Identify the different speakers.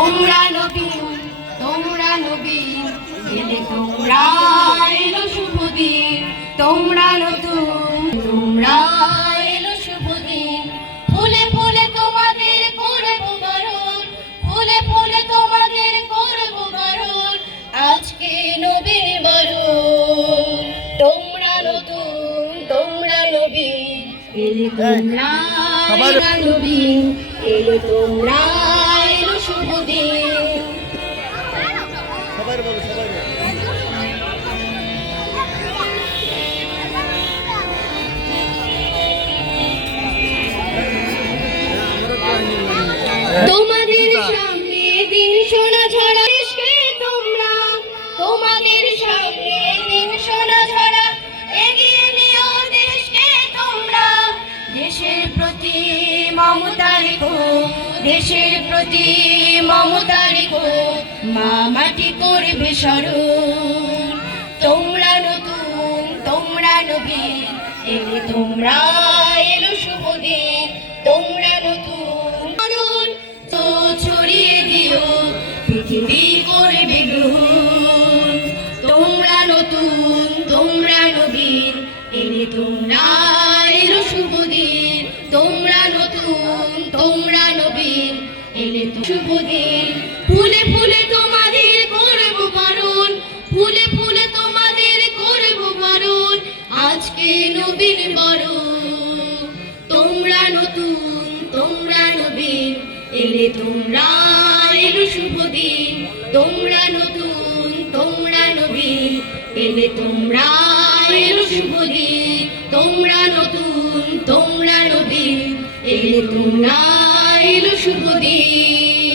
Speaker 1: তোমরা নবীন তোমরা নবীন এলে তোমরা এলো শুভ দিন। তোমরা নতুন তোমরা এলো শুভ দিন। ফুলে ফুলে তোমাদের করব বরণ ফুলে ফুলে তোমাদের করব বরণ। আজকে নবীন বরণ। তোমরা নতুন তোমরা নবীন এলে তোমরা নবীন এলে তোমরা
Speaker 2: সবাই বলো, সবাই
Speaker 1: তোমাদের সামনে দিন সোনা ঝরা এসে তোমরা। তোমাদের সামনে দিন সোনা ঝরা, এগিয়ে নিও দেশকে তোমরা। দেশের প্রতি মমতা রেখো দেশের প্রতি মমতা রেখো মা মাটি করবে স্মরণ? তোমরা নতুন, তোমরা নবীন এলে তোমরা এলো শুভ দিন, তোমরা নতুন তো ছড়িয়ে দিও, পৃথিবী করবে গ্রহণ। তোমরা নতুন, তোমরা নবীন এলে তোমরা এলো শুভ দিন, তোমরা নতুন, তোমরা নবীন এলে তো শুভ দিন। ফুলে ফুলে তোমাদের করব বরণ, ফুলে ফুলে তোমাদের করব বরণ, আজকে নবীন বরণ। তোমরা নতুন, তোমরা নবীন, এলে তোমরা এলো শুভ দিন। তোমরা নতুন, তোমরা নবীন, এলে তোমরা এলো শুভ দিন। তোমরা নতুন, তোমরা নবীন, এলে তোমরা এলো শুভ দিন।